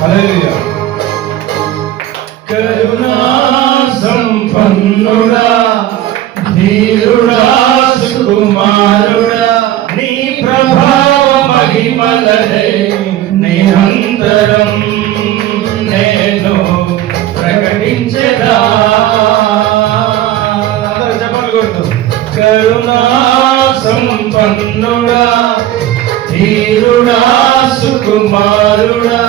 హల్లెలూయా. కరుణా సంపన్నుడా, ధీరుడా, సుకుమారుడా, నీ ప్రభావ మహిమలనే నిరంతరం నేను ప్రకటించెదా. కరుణా సంపన్నుడా, ధీరుడా, సుకుమారుడా,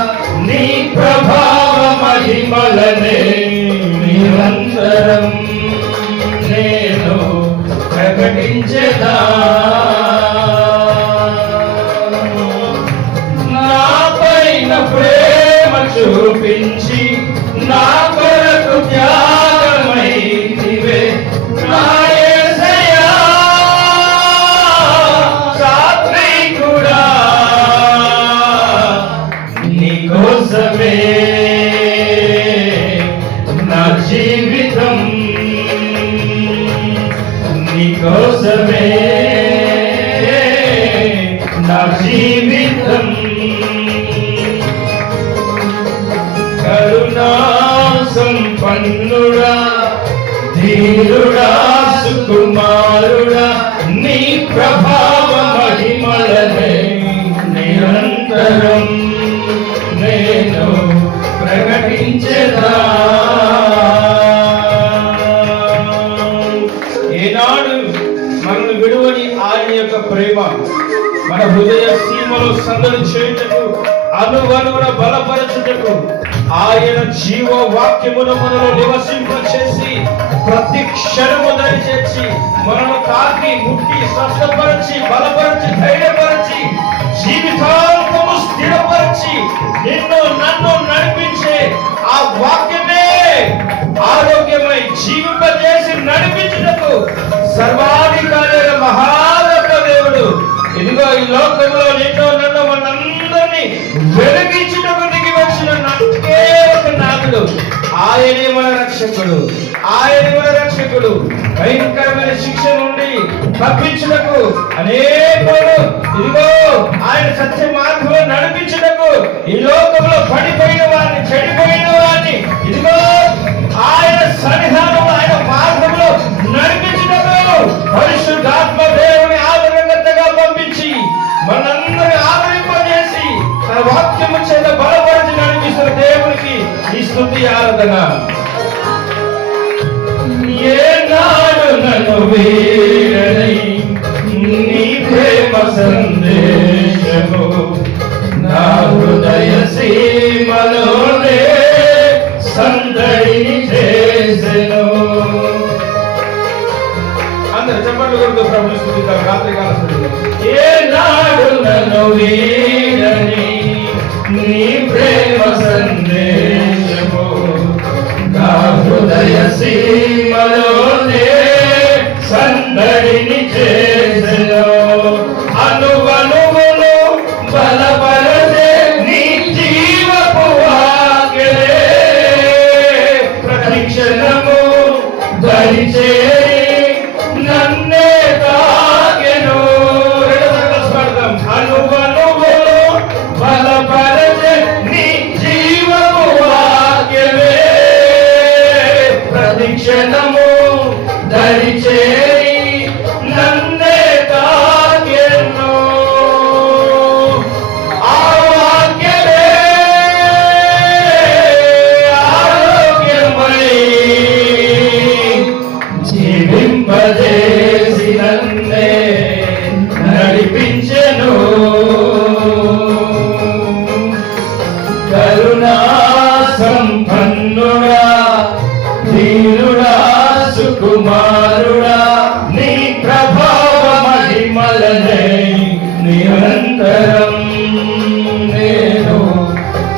నీ ప్రభావ మహిమలనే నిరంతరం నేను ప్రకటించెదా. నా పైన ప్రేమ చూపించి నా కొరకు త్యాగమైతివే నా యేసయ్యా. సాత్వికుడా, నీ కోసమే నా జీవితం, నీ కోసమే నా జీవితం. కరుణా సంపన్నుడా, ధీరుడా, సుకుమారుడా, నీ ప్రభావ మహిమలనే నిరంతరం నేను ప్రకటించెదా. ఏనాడు మనల్ని విడువని ఆయన యొక్క ప్రేమ మన హృదయ సీమలో సందడి చేయుటకు, అనువనువున బలపరచుటకు, ఆయన జీవ వాక్యమును మనలో నివసింపచేసి ప్రతి క్షణము దరిచేర్చి మనను తాకి ముట్టి స్వస్థపరచి బలపరచి ధైర్యపరచి జీవితాంతము స్థిరపరచి నిన్ను నన్ను నడిపించే ఆ వాక్యమే ఆరోగ్యమై జీవింపజేసి నడిపించుటకు సర్వాధికారి మహాగొప్ప దేవుడు ఇదిగో ఈ లోకంలో నిన్ను నన్ను మనందరినీ వెలిగించుటకు దిగి వచ్చిన నాకే ఒక నాథుడు. ఆయనే మన రక్షకుడు, ఆయన మన రక్షకుడు. భయంకరమైన శిక్ష నుండి తప్పించుటకు అనేకులు ఇదిగో ఆయన సత్య మార్గంలో నడిపించుటకు, ఈ లోకంలో పడిపోయిన వారిని చెడిపోయిన వారిని ఇదిగో ఆయన సన్నిధానంలో ఆయన మార్గంలో నడిపించుటకు పరిశుద్ధాత్మ దేవుని ఆదరణకర్తగా పంపించి మనందరి ఆదరింపజేసి తన వాక్యము చేత బలపరిచి నడిపిస్తున్న దేవునికి ఈ స్తుతి ఆరాధన. ఏనాడు నన్ను వీడని నీ ప్రేమ సందేశము నా హృదయ సీమలోనే సందడిని చేసెను. అందరు చెప్పండి కొడుకు ప్రభుని స్తుతిద్దాం. రాత్రికాల స్తుతిద్దాం. ఏనాడు నన్ను వీడని నీ ప్రేమ సందేశము నా హృదయ సీమలోనే సందడిని చేసెను. అనువనువును బలపరచే నీ జీవపు వాక్యమే ప్రతి క్షణము దరిచేరి నన్నే తాకెను. అనువనువును బలపరచే నీ జీవపు వాక్యమే ప్రతి క్షణము దరిచేరి నన్నే తాకెను. ఆ వాక్యమే ఆరోగ్యమై జీవింపజేసి నన్నే నడిపించెను. కరుణా సంపన్నుడా, ధీరుడా, సుకుమారుడా, నీ ప్రభావ మహిమలనే నిరంతరం నేను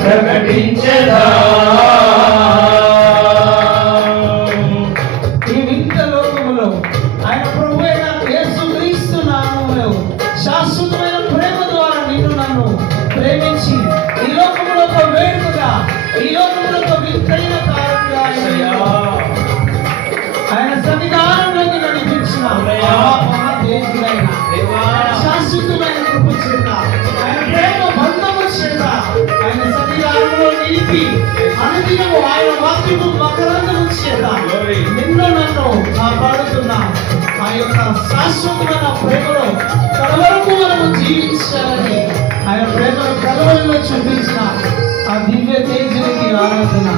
ప్రకటించెదా. ఈ వింత లోకములో ఆయన ప్రభువైన యేసుక్రీస్తు నామములో శాశ్వతమైన ప్రేమ ద్వారా నిన్ను నన్ను ప్రేమించి ఈ లోకములో ఒక వేడుకగా, ఈ లోకములో ఒక వింతైన కారణంగా ఆయన సన్నిధానంలోకి నడిపించిన మహాదేవుడైన శాశ్వతమైన కృప చేత ఆయన ప్రేమ బంధము చేత ఆయన సన్నిధానంలో నిలిపి అనుదినము ఆయన వాక్యము మకరందము చేత నిన్ను నన్ను కాపాడుతున్న ఆ యొక్క శాశ్వతమైన ప్రేమలో కడవరకు మనము జీవించాలని ఆయన ప్రేమను కలవరిలో చూపించిన ఆ దివ్య తేజునికి ఆరాధన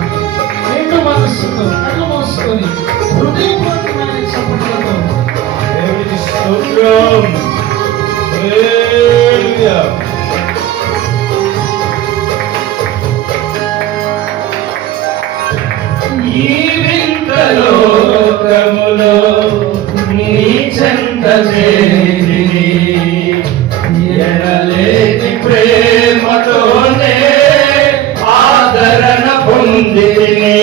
రెండు మనస్సుతో కళ్ళు మోసుకొని హృదయపూర్వకమైన చప్పట్లతో దేవునికి స్తోత్రం. హల్లెలూయా. ఈ వింత లోకములో నీ చెంత చేరిని ఎనలేని ప్రేమతోనే ఆదరణ పొందిని.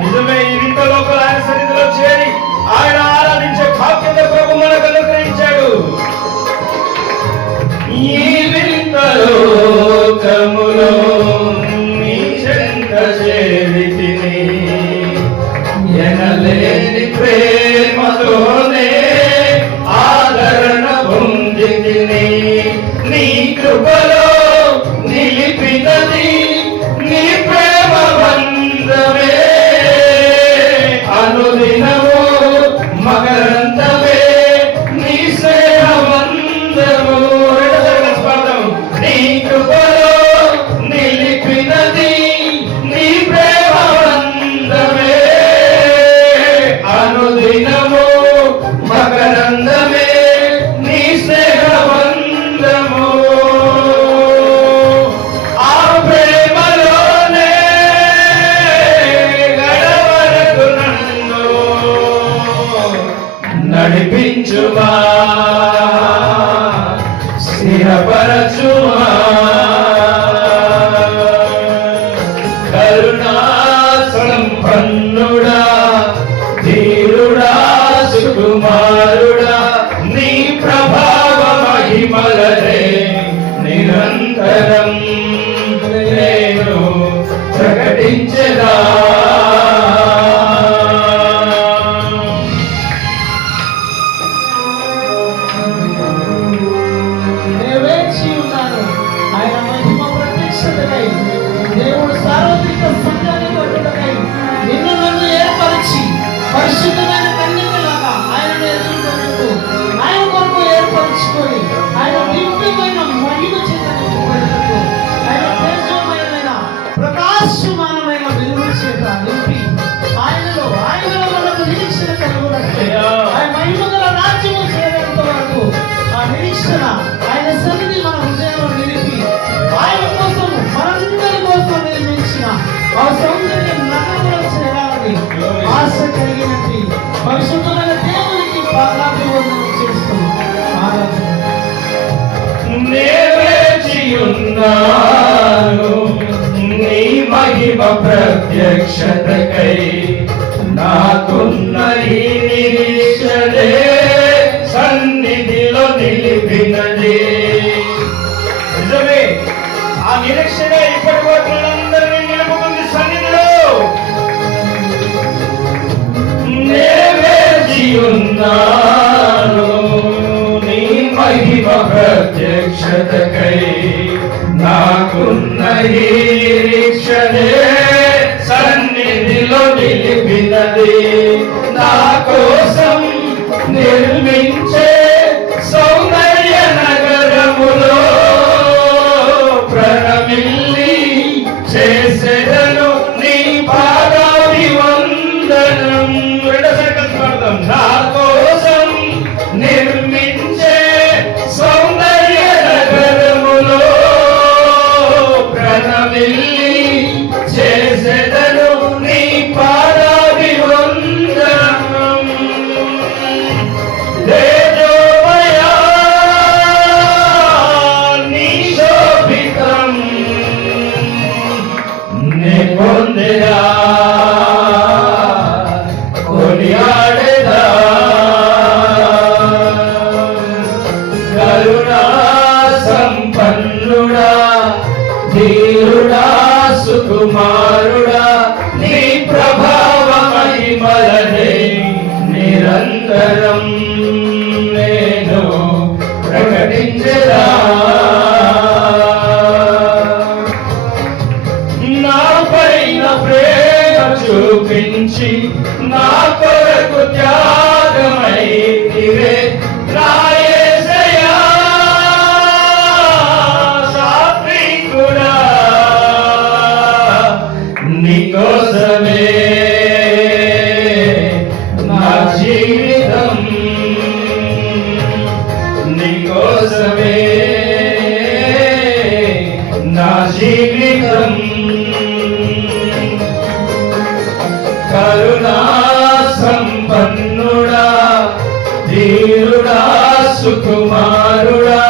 నిజమే, ఈ వింత లోకల ఆయన సన్నిధిలో చేరి ఆయన ఆరాధించే భాగ్యత ప్రభు మనకు అనుగ్రహించాడు. ఈ వింత లోకములో నీ చెంత చేరితిని ఎనలేని ప్రేమతోనే ఆదరణ పొందితిని. నీ కృపలో నిలిపినది నీ ప్రేమ బంధమే, అనుదినము మకరందమే నీ స్నేహ బంధము. నీ కృపలో నిలిపినది నీ ప్రేమ బంధమే, అనుదినము మకరందమే నీ స్నేహ బంధము. ఆ ప్రేమలోనే గడవరకు నన్ను నడిపించుమా, స్థిరపరచుమా. కరుణా సంపన్నుడా, ధీరుడా, సుకుమారుడా, నీ ప్రభావ మహిమలనే నిరంతరం నేను ప్రకటించెదా. నేను వేచి ఉన్నాను ఆయన మహిమ ప్రత్యక్షతకై, దేవుడు సార్వత్రిక సంఘాన్ని కట్టుటకై నిన్ను నన్ను ఏర్పరిచి పరిశుద్ధమైన కన్యకలాగా ఆయనను ఎదుర్కొంటూ ఆయన కొరకు ఏర్పరచుకొని ఆయన దివ్యమైన మహిమ చేత నింపబడుటకు ఆయన తేజోమయమైన ప్రకాశమానమైన వెలుగు చేత నింపి ఆయనలో మనకు నిరీక్షణ కలుగునట్లే ఆయన మహిమ గల రాజ్యము చేరేంత వరకు ఆ నిరీక్షణ ఆయన సన్నిధి మన హృదయంలో నిలిపి ఆయన కోసం మనందరి కోసం నిర్మించిన ఆ సౌందర్య నగరంలో చేరాలని ఆశ కలిగినట్టు పరిశుద్ధమైన దేవునికి పాదాభివందనం చేస్తూ ఆరాధన. నే వేచియున్నాను నీ మహిమ ప్రత్యక్షతకై, నాకున్న ఈ నిరీక్షణే సన్నిధిలో నిలిపినది. నిజమే, ఆ నిరీక్షణ ఇప్పటి వరకు అందరినీ నిలుపుకుంది సన్నిధిలో. నే వేచియున్నాను నీ మహిమ ప్రత్యక్షతకై, నాకున్న ఈ నిరీక్షణే సన్నిధిలో నిలిపినది. నా కోసం నిర్మించే సౌందర్య నగరములో ప్రణమిల్లి చేసెదను నీ పాదాభివందనం. నా కోసం నిర్మించే సౌందర్య నగరములో ప్రణమిల్లి చేసెదను నీ పాదాభివందనం. తేజోమయా నీ శోభితం నే పొందెదా, కొనియాడెదా. కరుణా సంపన్నుడా, ధీరుడా, సుకుమారుడా, నీ ప్రభావ మహిమలనే నిరంతరం నేను ప్రకటించెదా. ప్రేమ చూపించి నా కొరకు త్యాగమైతివే నా యేసయ్యా సాత్వికుడా నీకోసమే నా జీవితం నీకోసమే నా జీవితం కరుణా సంపన్నుడా ధీరుడా సుకుమారుడా